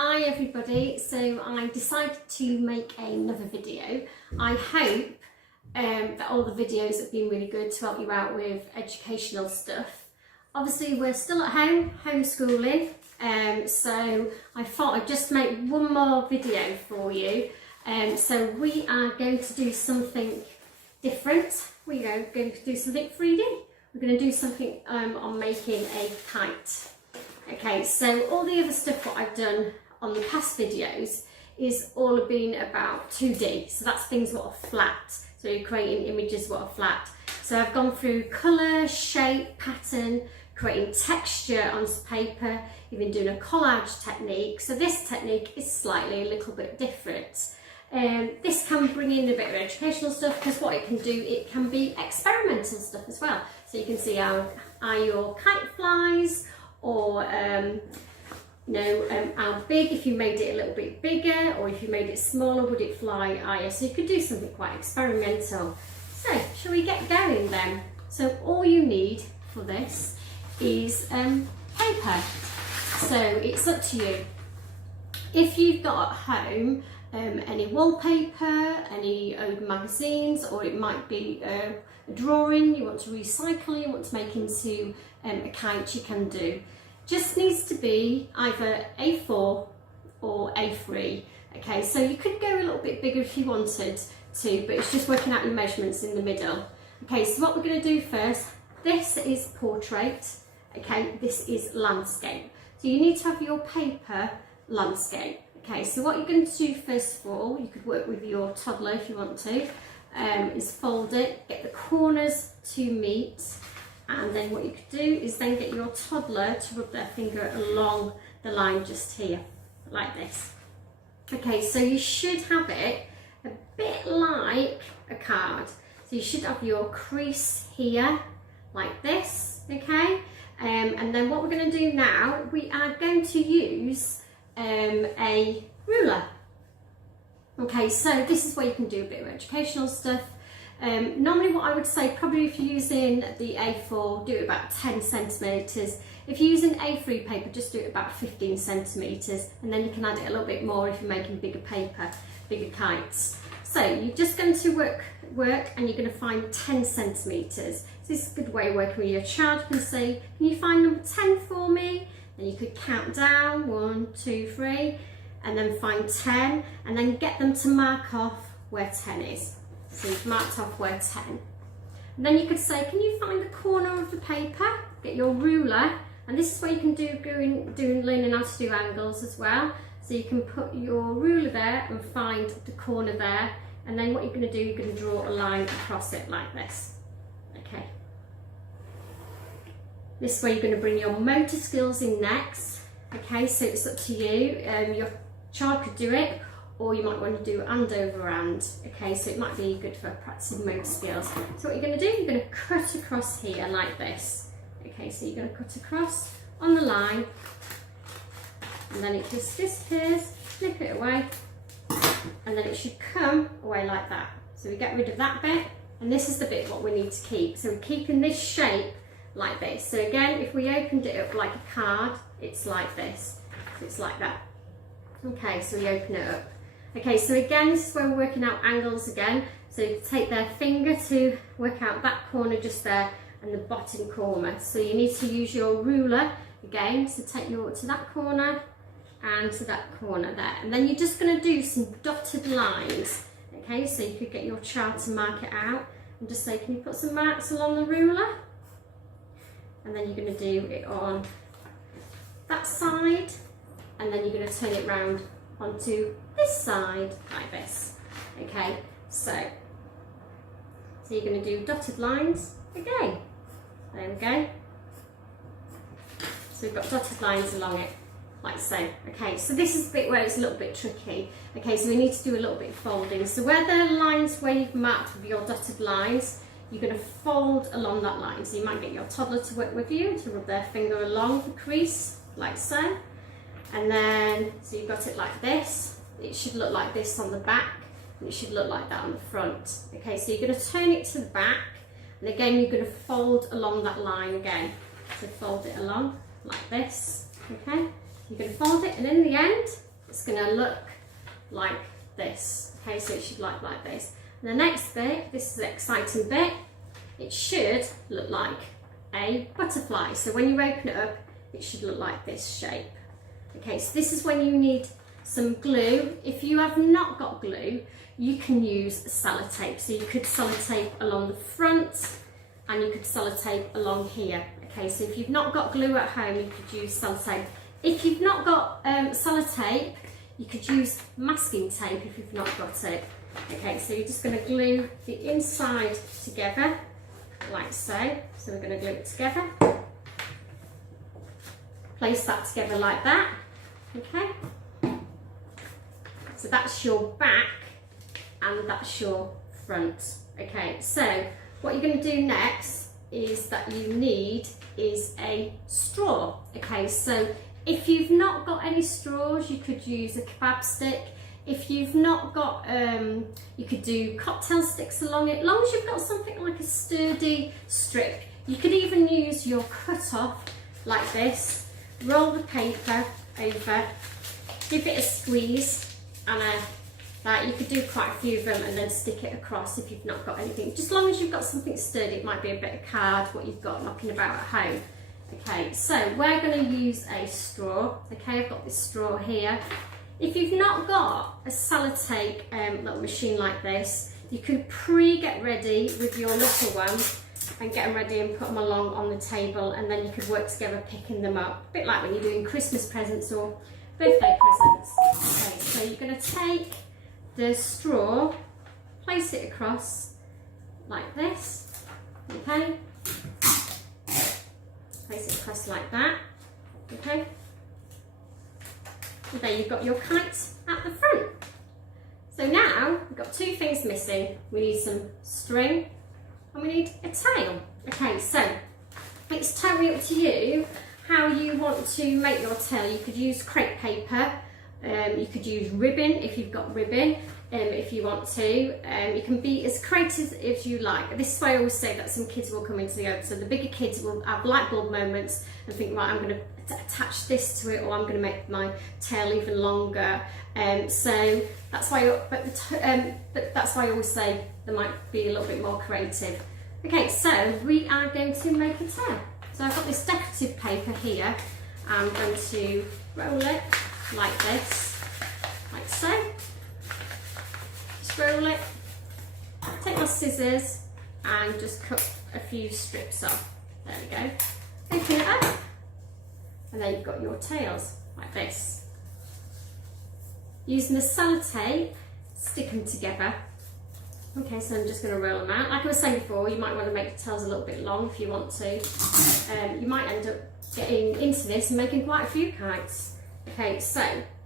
Hi everybody, so I decided to make another video. I hope that all the videos have been really good to help you out with educational stuff. Obviously we're still at home, homeschooling, so I thought I'd just make one more video for you. So we are going to do something different. We are going to do something 3D. We're going to do something on making a kite. Okay, so all the other stuff that I've done on the past videos is all been about 2D. So that's things that are flat. So you're creating images that are flat. So I've gone through colour, shape, pattern, creating texture on paper, even doing a collage technique. So this technique is slightly a little bit different. This can bring in a bit of educational stuff because what it can do, it can be experimental stuff as well. So you can see how your kite flies, or how big, if you made it a little bit bigger, or if you made it smaller, would it fly higher? So you could do something quite experimental. So shall we get going then? So all you need for this is paper. So it's up to you. If you've got at home any wallpaper, any old magazines, or it might be a drawing you want to recycle, you want to make into a kite, you can do. Just needs to be either A4 or A3. Okay, so you could go a little bit bigger if you wanted to, but it's just working out your measurements in the middle. Okay, so what we're going to do first, this is portrait, okay, this is landscape. So you need to have your paper landscape. Okay, so what you're going to do first of all, you could work with your toddler if you want to, is fold it, get the corners to meet, and then what you could do is then get your toddler to rub their finger along the line just here, like this. Okay, so you should have it a bit like a card. So you should have your crease here, like this, okay? And then what we're going to do now, we are going to use a ruler. Okay, so this is where you can do a bit of educational stuff. Normally what I would say, probably if you're using the A4, do it about 10 centimetres. If you're using A3 paper, just do it about 15 centimetres, and then you can add it a little bit more if you're making bigger paper, bigger kites. So you're just going to work and you're going to find 10 centimetres. So this is a good way of working with your child. You can say, can you find number 10 for me? And you could count down, 1, 2, 3, and then find 10, and then get them to mark off where 10 is. So you've marked off where 10. And then you could say, can you find the corner of the paper? Get your ruler, and this is what you can do learning how to do angles as well. So you can put your ruler there and find the corner there, and then what you're going to do, you're going to draw a line across it like this. Okay. This way you're going to bring your motor skills in next. Okay, so it's up to you. Your child could do it, or you might want to do hand over hand. Okay, so it might be good for practicing motor skills. So what you're going to do, you're going to cut across here like this. Okay, so you're going to cut across on the line, and then it just disappears, snip it away, and then it should come away like that. So we get rid of that bit, and this is the bit what we need to keep. So we're keeping this shape like this. So again, if we opened it up like a card, it's like this. So it's like that. Okay, so we open it up. Okay, so again, this is where we're working out angles again. So you take their finger to work out that corner just there and the bottom corner. So you need to use your ruler again to take your to that corner and to that corner there. And then you're just going to do some dotted lines. Okay, so you could get your child to mark it out and just say, can you put some marks along the ruler? And then you're going to do it on that side, and then you're going to turn it round onto this side like this. Okay, so you're going to do dotted lines again. There we go. So we've got dotted lines along it like so. Okay, so this is the bit where it's a little bit tricky. Okay, so we need to do a little bit of folding. So where the lines where you've marked with your dotted lines, you're going to fold along that line. So you might get your toddler to work with you to rub their finger along the crease like so. And then, so you've got it like this. It should look like this on the back, and it should look like that on the front. Okay, so you're going to turn it to the back, and again you're going to fold along that line again. So fold it along like this. Okay, you're going to fold it, and in the end it's going to look like this. Okay, so it should look like this. And the next bit, this is the exciting bit, it should look like a butterfly. So when you open it up, it should look like this shape. Okay, so this is when you need some glue. If you have not got glue, you can use sellotape. So you could sellotape along the front and you could sellotape along here. Okay, so if you've not got glue at home, you could use sellotape. If you've not got sellotape, you could use masking tape if you've not got it. Okay, so you're just going to glue the inside together, like so. So we're going to glue it together. Place that together like that. Okay. So that's your back and that's your front. Okay, so what you're going to do next is that you need is a straw. Okay, so if you've not got any straws, you could use a kebab stick. If you've not got, you could do cocktail sticks along it. As long as you've got something like a sturdy strip. You could even use your cut off like this. Roll the paper over, give it a squeeze, and like you could do quite a few of them and then stick it across if you've not got anything. Just as long as you've got something sturdy, it might be a bit of card, what you've got knocking about at home. Okay, so we're going to use a straw. Okay, I've got this straw here. If you've not got a sellotape little machine like this, you can get ready with your little one and get them ready and put them along on the table, and then you could work together picking them up. A bit like when you're doing Christmas presents or birthday presents. Okay, so you're going to take the straw, place it across like this. Okay, place it across like that. Okay. And there you've got your kite at the front. So now we've got two things missing. We need some string and we need a tail. Okay, so it's totally up to you how you want to make your tail. You could use crepe paper, you could use ribbon if you've got ribbon, if you want to. You can be as creative as you like. This is why I always say that some kids will come into the oven. So the bigger kids will have light bulb moments and think, right, I'm going to attach this to it, or I'm going to make my tail even longer. So that's why, but that's why I always say they might be a little bit more creative. Okay, so we are going to make a tail. So I've got this decorative paper here. I'm going to roll it like this, like so. Just roll it. Take my scissors and just cut a few strips off. There we go. Open it up. And then you've got your tails like this. Using the sellotape, stick them together. Okay, so I'm just going to roll them out. Like I was saying before, you might want to make the tails a little bit long if you want to. You might end up getting into this and making quite a few kites. Okay, so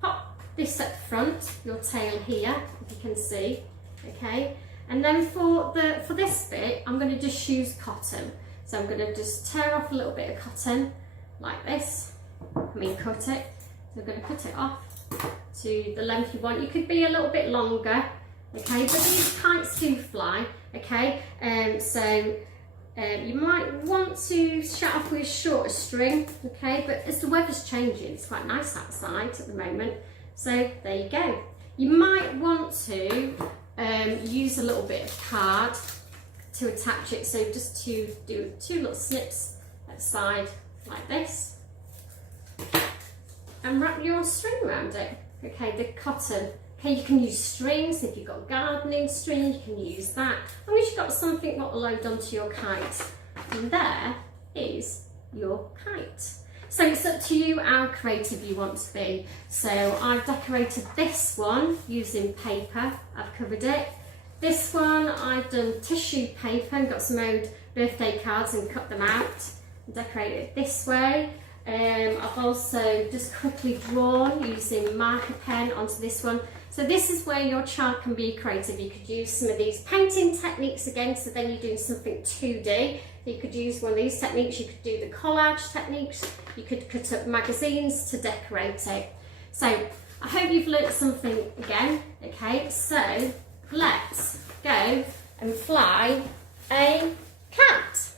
pop this at the front, your tail here, if you can see. Okay, and then for this bit, I'm going to just use cotton. So I'm going to just tear off a little bit of cotton like this. Cut it. So I'm going to cut it off to the length you want. You could be a little bit longer, okay, but these kites do fly, okay, so you might want to shut off with a shorter string, okay, but as the weather's changing, it's quite nice outside at the moment, so there you go. You might want to use a little bit of card to attach it, so just to do two little snips at the side like this, and wrap your string around it. Okay, the cotton. Okay, you can use strings. If you've got gardening string, you can use that. As long as you've got something that will load onto your kite. And there is your kite. So it's up to you how creative you want to be. So I've decorated this one using paper. I've covered it. This one I've done tissue paper and got some old birthday cards and cut them out and decorated it this way. I've also just quickly drawn using marker pen onto this one. So this is where your child can be creative. You could use some of these painting techniques again, so then you're doing something 2D. You could use one of these techniques, you could do the collage techniques, you could cut up magazines to decorate it. So I hope you've learnt something again, okay? So let's go and fly a cat.